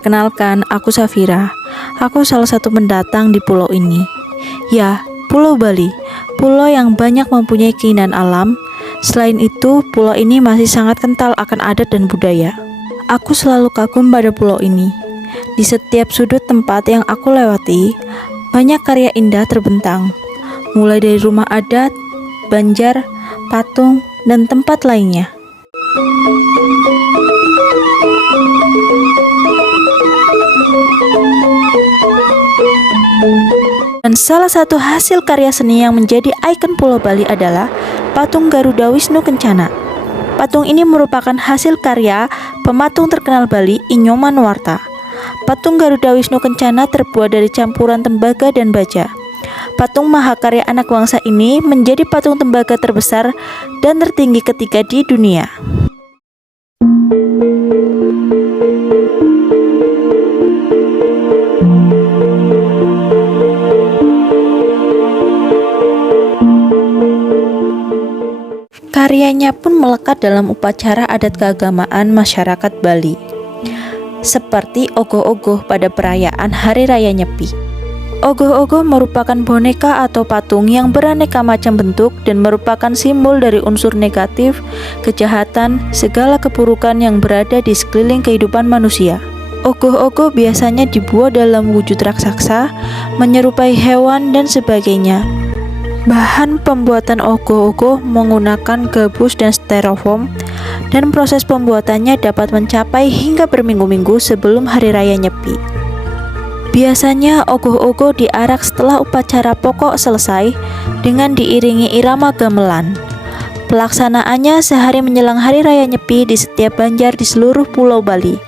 Perkenalkan, aku Safira. Aku salah satu pendatang di pulau ini. Ya, Pulau Bali, pulau yang banyak mempunyai keindahan alam. Selain itu, pulau ini masih sangat kental akan adat dan budaya. Aku selalu kagum pada pulau ini. Di setiap sudut tempat yang aku lewati, banyak karya indah terbentang. Mulai dari rumah adat, banjar, patung, dan tempat lainnya. Dan salah satu hasil karya seni yang menjadi ikon Pulau Bali adalah patung Garuda Wisnu Kencana. Patung ini merupakan hasil karya pematung terkenal Bali, Inyoman Nuwarta. Patung Garuda Wisnu Kencana terbuat dari campuran tembaga dan baja. Patung mahakarya anak bangsa ini menjadi patung tembaga terbesar dan tertinggi ketiga di dunia. Karyanya pun melekat dalam upacara adat keagamaan masyarakat Bali, seperti ogoh-ogoh pada perayaan Hari Raya Nyepi. Ogoh-ogoh merupakan boneka atau patung yang beraneka macam bentuk dan merupakan simbol dari unsur negatif, kejahatan, segala keburukan yang berada di sekeliling kehidupan manusia. Ogoh-ogoh biasanya dibuat dalam wujud raksasa, menyerupai hewan dan sebagainya. Bahan pembuatan ogoh-ogoh menggunakan gabus dan styrofoam, dan proses pembuatannya dapat mencapai hingga berminggu-minggu sebelum Hari Raya Nyepi. Biasanya ogoh-ogoh diarak setelah upacara pokok selesai dengan diiringi irama gamelan. Pelaksanaannya sehari menjelang Hari Raya Nyepi di setiap banjar di seluruh Pulau Bali.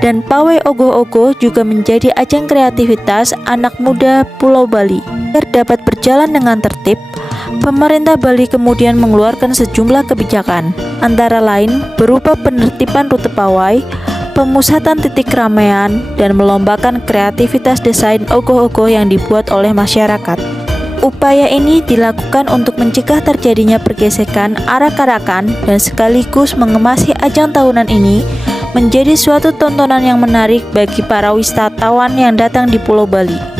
Dan pawai ogoh-ogoh juga menjadi ajang kreativitas anak muda Pulau Bali. Agar dapat berjalan dengan tertib, pemerintah Bali kemudian mengeluarkan sejumlah kebijakan, antara lain berupa penertiban rute pawai, pemusatan titik keramaian, dan melombakan kreativitas desain ogoh-ogoh yang dibuat oleh masyarakat. Upaya ini dilakukan untuk mencegah terjadinya pergesekan arak-arakan dan sekaligus mengemasi ajang tahunan ini menjadi suatu tontonan yang menarik bagi para wisatawan yang datang di Pulau Bali.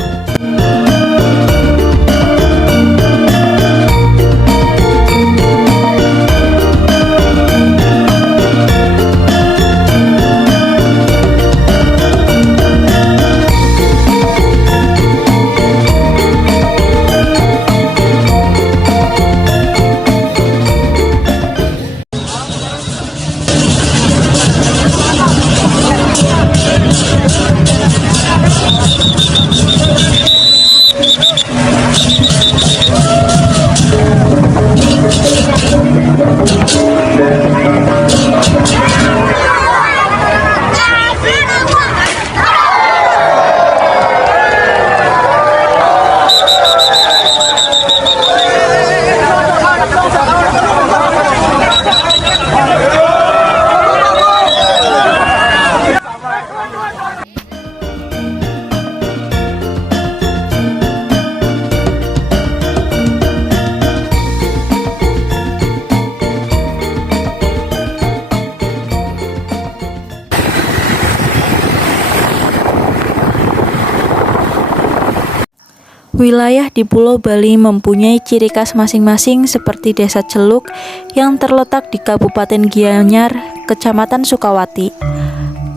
Wilayah di Pulau Bali mempunyai ciri khas masing-masing seperti Desa Celuk yang terletak di Kabupaten Gianyar, Kecamatan Sukawati.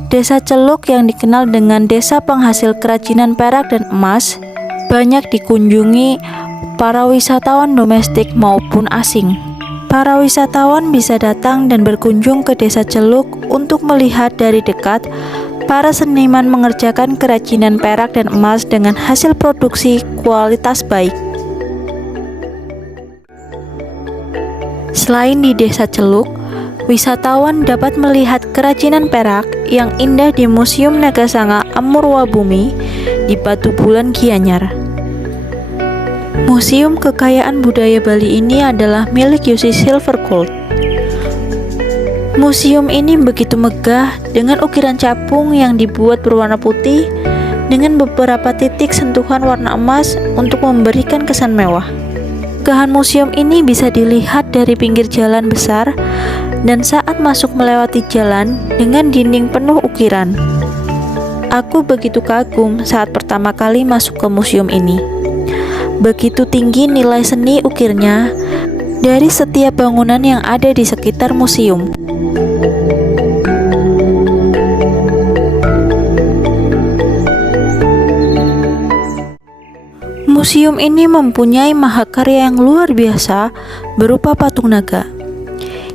Desa Celuk yang dikenal dengan desa penghasil kerajinan perak dan emas, banyak dikunjungi para wisatawan domestik maupun asing. Para wisatawan bisa datang dan berkunjung ke Desa Celuk untuk melihat dari dekat para seniman mengerjakan kerajinan perak dan emas dengan hasil produksi kualitas baik. Selain di Desa Celuk, wisatawan dapat melihat kerajinan perak yang indah di Museum Nagasanga Amurwabumi di Batu Bulan Gianyar. Museum Kekayaan Budaya Bali ini adalah milik UC Silver Gold. Museum ini begitu megah dengan ukiran capung yang dibuat berwarna putih dengan beberapa titik sentuhan warna emas untuk memberikan kesan mewah. Kemegahan museum ini bisa dilihat dari pinggir jalan besar dan saat masuk melewati jalan dengan dinding penuh ukiran. Aku begitu kagum saat pertama kali masuk ke museum ini. Begitu tinggi nilai seni ukirnya dari setiap bangunan yang ada di sekitar museum. Museum ini mempunyai mahakarya yang luar biasa berupa patung naga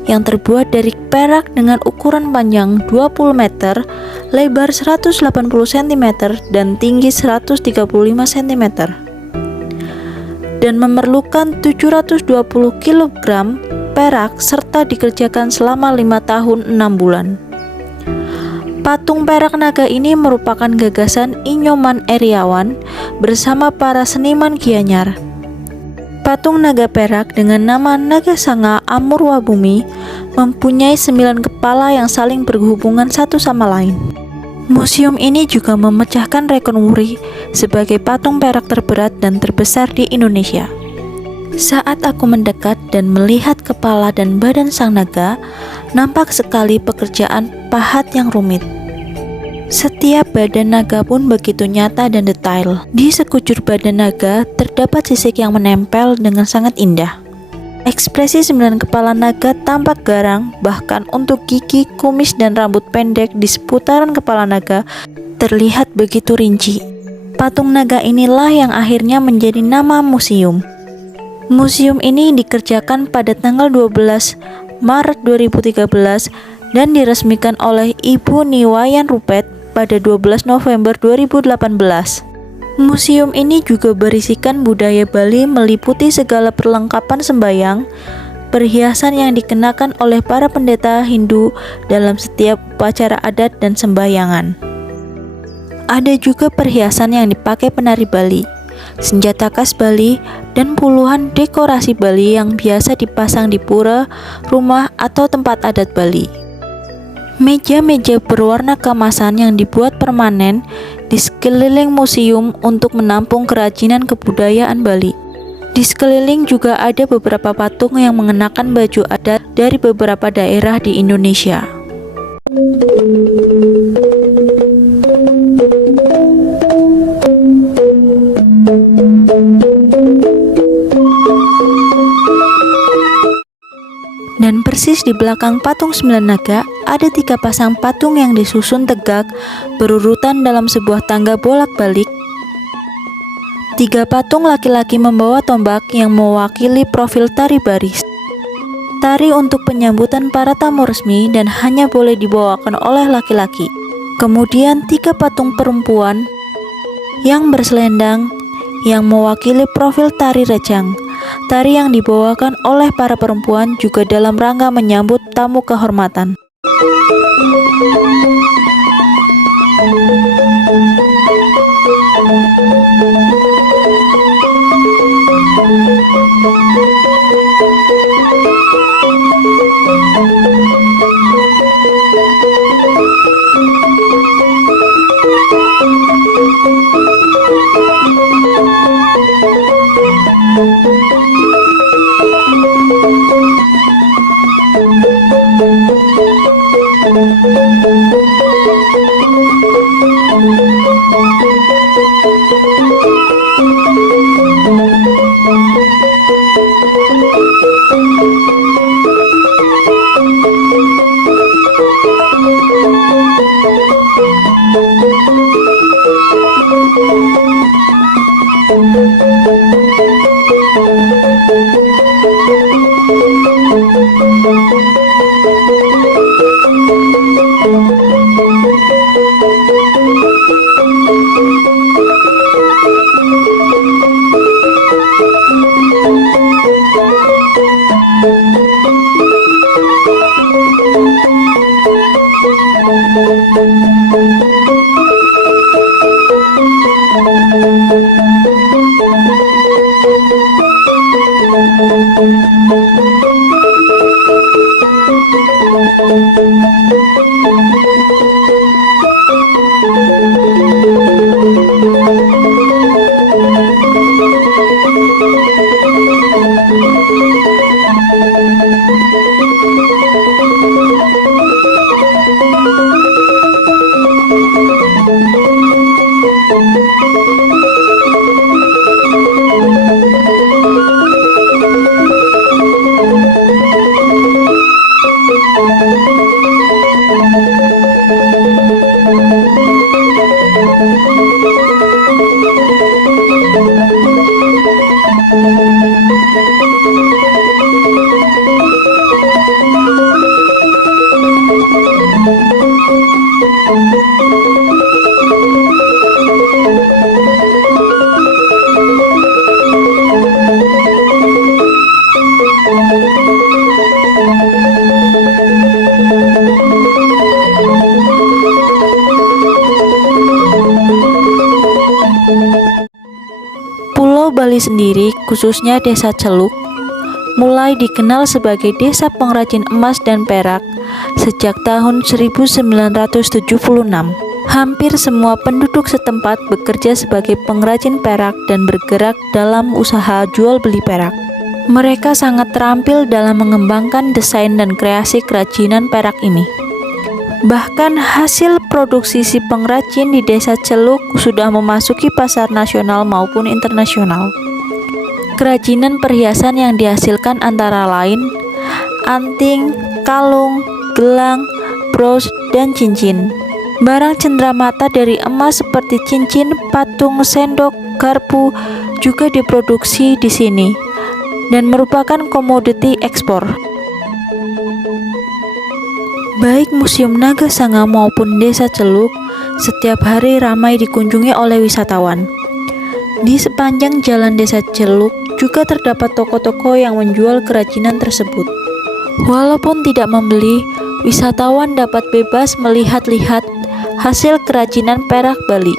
yang terbuat dari perak dengan ukuran panjang 20 meter, lebar 180 cm, dan tinggi 135 cm. Dan memerlukan 720 kg perak serta dikerjakan selama 5 tahun 6 bulan. Patung perak naga ini merupakan gagasan Inyoman Eriawan bersama para seniman Gianyar. Patung naga perak dengan nama Nagasanga Amurwabumi mempunyai 9 kepala yang saling berhubungan satu sama lain. Museum ini juga memecahkan rekor muri sebagai patung perak terberat dan terbesar di Indonesia. Saat aku mendekat dan melihat kepala dan badan sang naga, nampak sekali pekerjaan pahat yang rumit. Setiap badan naga pun begitu nyata dan detail. Di sekujur badan naga terdapat sisik yang menempel dengan sangat indah. Ekspresi 9 kepala naga tampak garang, bahkan untuk gigi, kumis, dan rambut pendek di seputaran kepala naga terlihat begitu rinci. Patung naga inilah yang akhirnya menjadi nama museum. Museum ini dikerjakan pada tanggal 12 Maret 2013 dan diresmikan oleh Ibu Niwayan Rupet pada 12 November 2018. Museum ini juga berisikan budaya Bali meliputi segala perlengkapan sembayang, perhiasan yang dikenakan oleh para pendeta Hindu dalam setiap upacara adat dan sembahyangan. Ada juga perhiasan yang dipakai penari Bali, senjata khas Bali, dan puluhan dekorasi Bali yang biasa dipasang di pura, rumah, atau tempat adat Bali. Meja-meja berwarna keemasan yang dibuat permanen di sekeliling museum untuk menampung kerajinan kebudayaan Bali. Di sekeliling juga ada beberapa patung yang mengenakan baju adat dari beberapa daerah di Indonesia. Dan persis di belakang patung 9 naga ada 3 pasang patung yang disusun tegak berurutan dalam sebuah tangga bolak-balik. 3 patung laki-laki membawa tombak yang mewakili profil tari baris. Tari untuk penyambutan para tamu resmi dan hanya boleh dibawakan oleh laki-laki. Kemudian 3 patung perempuan yang berselendang yang mewakili profil tari rejang. Tari yang dibawakan oleh para perempuan juga dalam rangka menyambut tamu kehormatan. Pulau Bali sendiri, khususnya Desa Celuk, mulai dikenal sebagai desa pengrajin emas dan perak sejak tahun 1976. Hampir semua penduduk setempat bekerja sebagai pengrajin perak dan bergerak dalam usaha jual beli perak. Mereka sangat terampil dalam mengembangkan desain dan kreasi kerajinan perak ini. Bahkan hasil produksi si pengrajin di Desa Celuk sudah memasuki pasar nasional maupun internasional. Kerajinan perhiasan yang dihasilkan antara lain anting, kalung, gelang, bros, dan cincin. Barang cenderamata dari emas seperti cincin, patung, sendok, garpu juga diproduksi di sini dan merupakan komoditi ekspor. Baik Museum Naga Sanga maupun Desa Celuk setiap hari ramai dikunjungi oleh wisatawan. Di sepanjang jalan Desa Celuk juga terdapat toko-toko yang menjual kerajinan tersebut. Walaupun tidak membeli, wisatawan dapat bebas melihat-lihat hasil kerajinan perak Bali.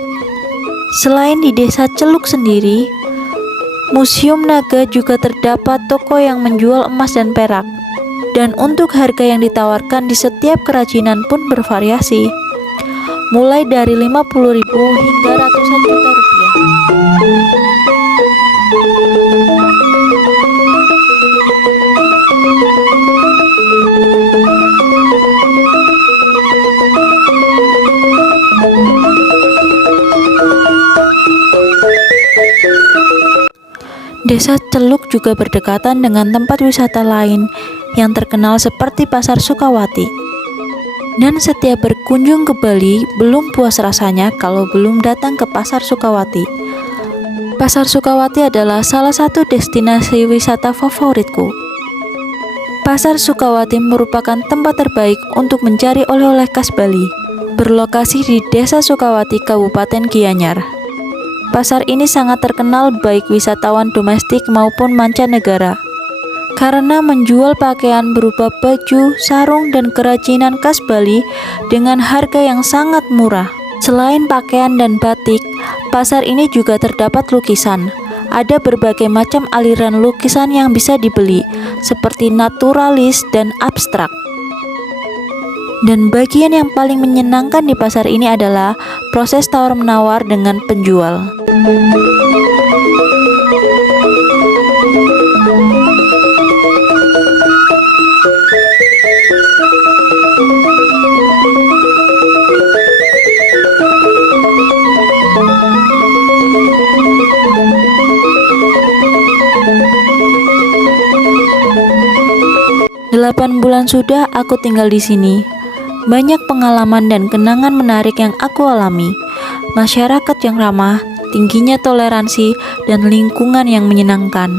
Selain di Desa Celuk sendiri, Museum Naga juga terdapat toko yang menjual emas dan perak. Dan untuk harga yang ditawarkan di setiap kerajinan pun bervariasi, mulai dari 50.000 hingga ratusan juta rupiah. Desa Celuk juga berdekatan dengan tempat wisata lain yang terkenal seperti Pasar Sukawati. Dan setiap berkunjung ke Bali, belum puas rasanya kalau belum datang ke Pasar Sukawati. Pasar Sukawati adalah salah satu destinasi wisata favoritku. Pasar Sukawati merupakan tempat terbaik untuk mencari oleh-oleh khas Bali. Berlokasi di Desa Sukawati, Kabupaten Gianyar. Pasar ini sangat terkenal baik wisatawan domestik maupun mancanegara karena menjual pakaian berupa baju, sarung, dan kerajinan khas Bali dengan harga yang sangat murah. Selain pakaian dan batik, pasar ini juga terdapat lukisan. Ada berbagai macam aliran lukisan yang bisa dibeli, seperti naturalis dan abstrak. Dan bagian yang paling menyenangkan di pasar ini adalah proses tawar-menawar dengan penjual. 8 bulan sudah aku tinggal di sini. Banyak pengalaman dan kenangan menarik yang aku alami. Masyarakat yang ramah, tingginya toleransi, dan lingkungan yang menyenangkan.